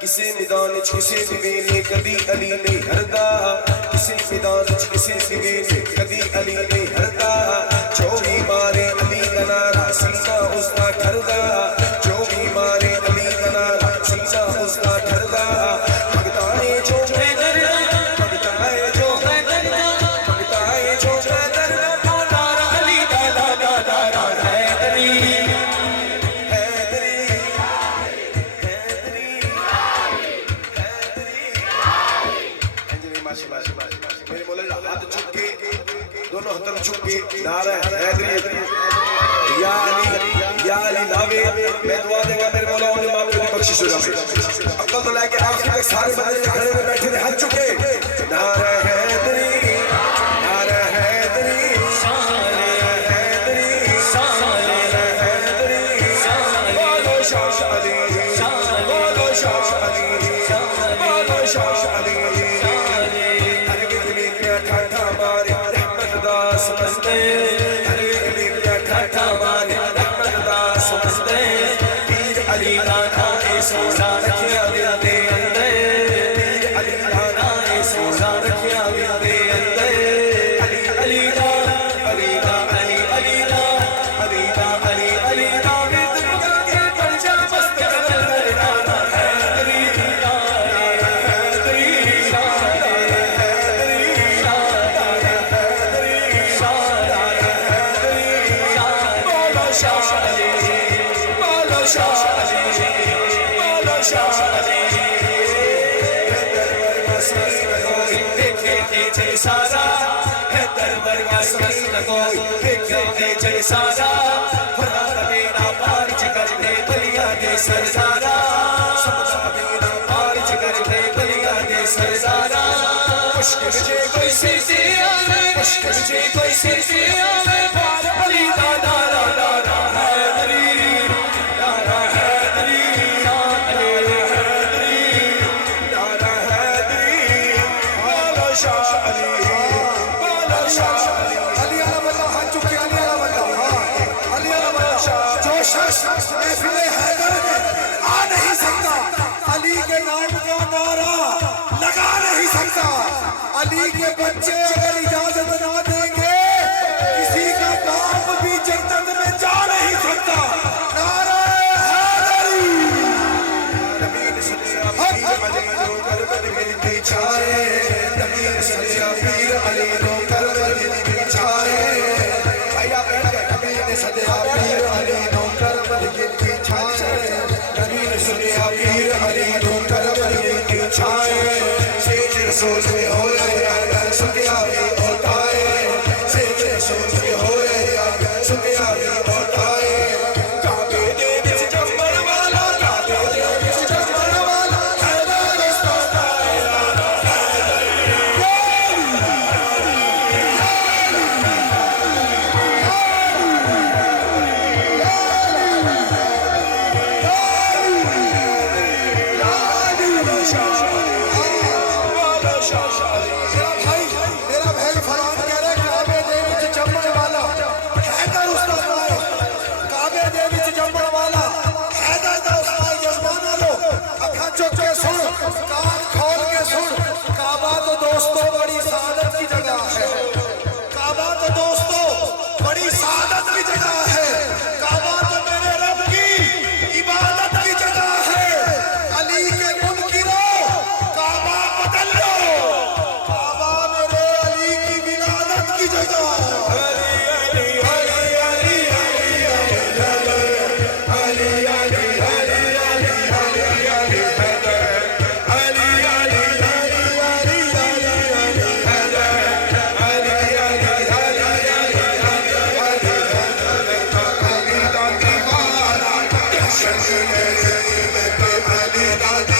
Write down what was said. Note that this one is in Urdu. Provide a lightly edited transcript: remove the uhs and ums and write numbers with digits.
کسی میدان وچ کسی دی ویلے کدی علی نہیں ہردا کسی میدان وچ کسی دی ویلے کدی علی نہیں ہردا جو بھی مارے علی دا نعرہ سینہ اس دا ٹھردا جو بھی مارے علی دا نعرہ سینہ اس دا ٹھردا بھگتا ہے جو حیدر بھگتا ہے جو حیدر بھگتا ہے جو حیدر وہ نعرہ علی دا نعرہ حیدری میرے مولا ہاتھ چھک کے دونوں ہاتھ چھک کے نعرہ حیدری یا علی لاوے میں دعا دے گا میرے مولا ان باپ کی بخشش ہو جائے اقل تو لے کے آخر تک سارے بندے کھڑے میں بیٹھے ہاتھ چکے نعرہ حیدری نعرہ حیدری نعرہ حیدری نعرہ حیدری بولو شاہ علی بولو شاہ علی بولو شاہ علی سمجھتے ٹھٹھا مارے رحمت دا سمجھتے پیر علی لانا اے سونا رکھیا گیا دے اندر پیر علی لانا اے سونا رکھیا گیا دے اندر علی علی لا علی لا علی علی لا علی لا علی علی لا بیت مگر کے پرچا مست قدر نعرہ حیدری نعرہ حیدری سارا حیدر ورگا سنی لگو دیکھے سارا فرار میرا پارچ کرنے بلیا دے سردارا سمجھا میرا پارچ کرنے بلیا دے سردارا مشکل جے کوئی سیسی آوے مشکل جے کوئی سیسی آوے بار علی دا نعرہ نعرہ حیدری نعرہ حیدری نعرہ حیدری نعرہ حیدری بولو شاہ علی بولو شاہ علی علی علیہ واللہ ہاتھ چکے علی علیہ واللہ علی علیہ واللہ جو شخص محفل حیدر میں آ نہیں سکتا علی کے نام کا نعرہ لگا نہیں سکتا علی کے بچے اگر اجازت نہ دیں گے کسی کا باپ بھی جنت میں جا نہیں سکتا نعرہ حیدری نبی نے سنیا پیر علی نو کربل کی چھائے نبی نے سنیا پیر علی نو کربل کی چھائے بھائیا بیٹھ گئے نبی نے سنیا پیر علی نو کربل کی چھائے نبی نے سنیا پیر علی نو کربل کی چھائے سیج رسول میں ہوئے اگر سنیا بھی ہوتائے سیج رسول میں ہوئے اگر سنیا بھی ہوتائے کعبے دے بچ جمبر والا کعبے دے بچ جمبر والا حیدر رسولہ میرا بھائی فرمان کہہ رہے کعبے دے بچ جمبر والا حیدر رسولہ کعبے دے بچ جمبر والا حیدر دا استاد جذبانہ لو اکھاں چک کے سن کان کھول کے سن کعبہ تو دوستو بڑی سعادت کی جگہ ہے کعبہ تو دوستو بڑی سعادت کی جگہ ہے کعبہ تو میرے رب کی عبادت کی جگہ ہے علی کے منکروں کعبہ بدل لو کعبہ میرے علی کی ولادت کی جگہ علی علی علی علی علی علی علی علی علی علی علی